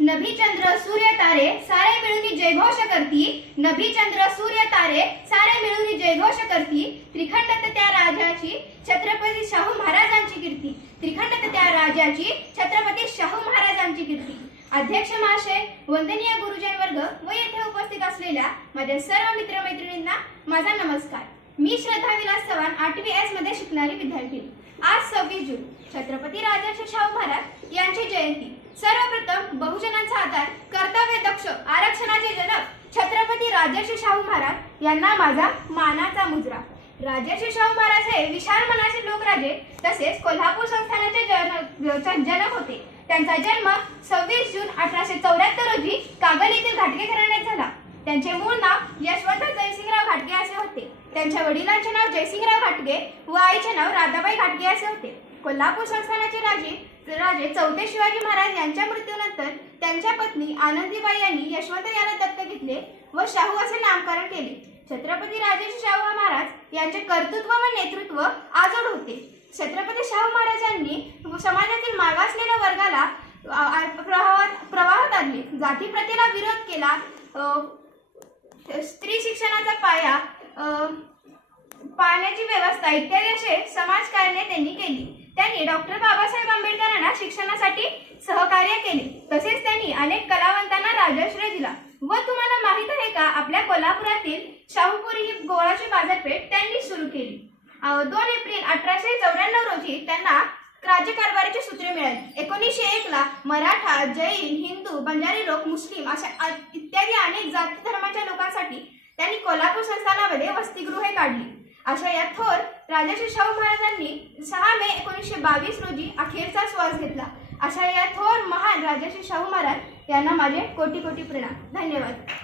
नभी चंद्र सूर्य तारे सारे मिळून जयघोष करती. नभी चंद्र सूर्य तारे सारे मिळून जयघोष करती. त्रिखंडत त्या राजाची छत्रपती शाहू महाराजांची कीर्ती. त्रिखंडत त्या राजाची छत्रपती शाहू महाराजांची कीर्ती. अध्यक्ष महाशय वंदनीय गुरुजन वर्ग व येथे उपस्थित असलेल्या माझ्या सर्व मित्रमैत्रिणींना माझा नमस्कार. मी श्रद्धा विलास चव्हाण आठवी एसमध्ये शिकणारी विद्यार्थी. आज सव्वीस जून. छत्रपती राजर्षी शाहू महाराज यांची जयंती. सर्वप्रथम बहुजनांचा आधार कर्तव्य दक्ष आरक्षणाचे जनक छत्रपती राजर्षी शाहू महाराज यांना माझा मानाचा मुजरा. राजर्षी शाहू महाराज हे विशाल मनाचे लोकराजे तसेच कोल्हापूर संस्थानाचे जन- जनक होते. त्यांचा जन्म सव्वीस जून अठराशे चौऱ्याहत्तर रोजी कागल येथील घाटगे घराण्यात झाला. त्यांचे मूळ नाव यशवंत जयसिंगराव घाटगे असे होते. त्यांच्या वडिलांचे नाव जयसिंगराव घाटगे व आईचे नाव राधाबाई घाटगे असे होते. कोल्हापूर संस्थानाचे राजे राजे चौथे शिवाजी महाराज यांच्या मृत्यूनंतर त्यांच्या पत्नी आनंदीबाई यांनी यशवंत याला दत्त घेतले व शाहू असे नामकरण केले. छत्रपती राजेश शाहू महाराज यांचे कर्तृत्व व नेतृत्व आजोड होते. छत्रपती शाहू महाराजांनी समाजातील मागासलेल्या वर्गाला प्रवाहात प्रवाहात आणले. जाती प्रथेला विरोध केला. स्त्री शिक्षणाचा पाया पाण्याची व्यवस्था इत्यादी असे समाजकारणे त्यांनी केली. त्यांनी डॉक्टर बाबासाहेब आंबेडकरांना शिक्षणासाठी सहकार्य केले. तसेच त्यांनी अनेक कलावंतांना राजाश्रय दिला. व तुम्हाला माहीत आहे का आपल्या कोल्हापुरातील शाहूपुरी ही गोळाची बाजारपेठ त्यांनी सुरू केली. दोन एप्रिल अठराशे चौऱ्याण्णव रोजी त्यांना राज्यकारभाराची सूत्रे मिळाली. एकोणीसशे एक ला मराठा जैन हिंदू बंजारी लोक मुस्लिम अशा इत्यादी अनेक जाती धर्माच्या लोकांसाठी त्यांनी कोल्हापूर संस्थानामध्ये वसतिगृहे काढली. अशा या थोर राजर्षी शाहू महाराजांनी एकोणीसशे बावीस रोजी अखेरचा श्वास घेतला. अशा या थोर महान राजर्षी शाहू महाराज यांना माझे कोटी कोटी प्रणाम. धन्यवाद.